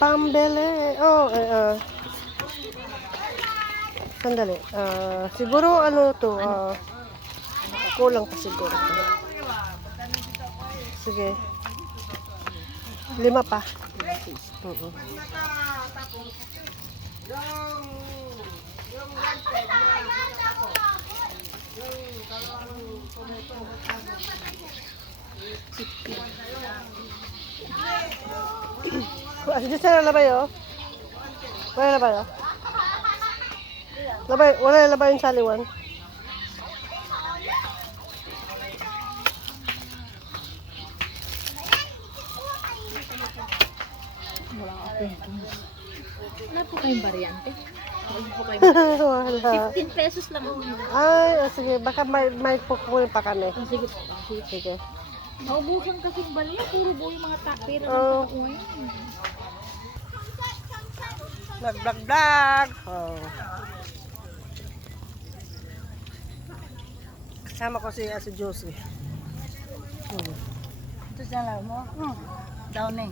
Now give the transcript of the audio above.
Pambili. Oh, sandali. Siguro ano to, kulang pa siguro. Sige. 5 pa. Sige, sana labay, oh. Wala labay, oh. Labay, wala labay yung saliwan. Wala po kayong variante. Wala po kayong Wala. 15 pesos lang. Ay, sige, baka may pukunin pa kami. Sige po. Sige. Naubusan kasi baliya. Puro buo yung mga pera ng Oh. tao ngayon. Vlog. Oh. Kasama ko si Josie. Ito sa alam mo? Down eh.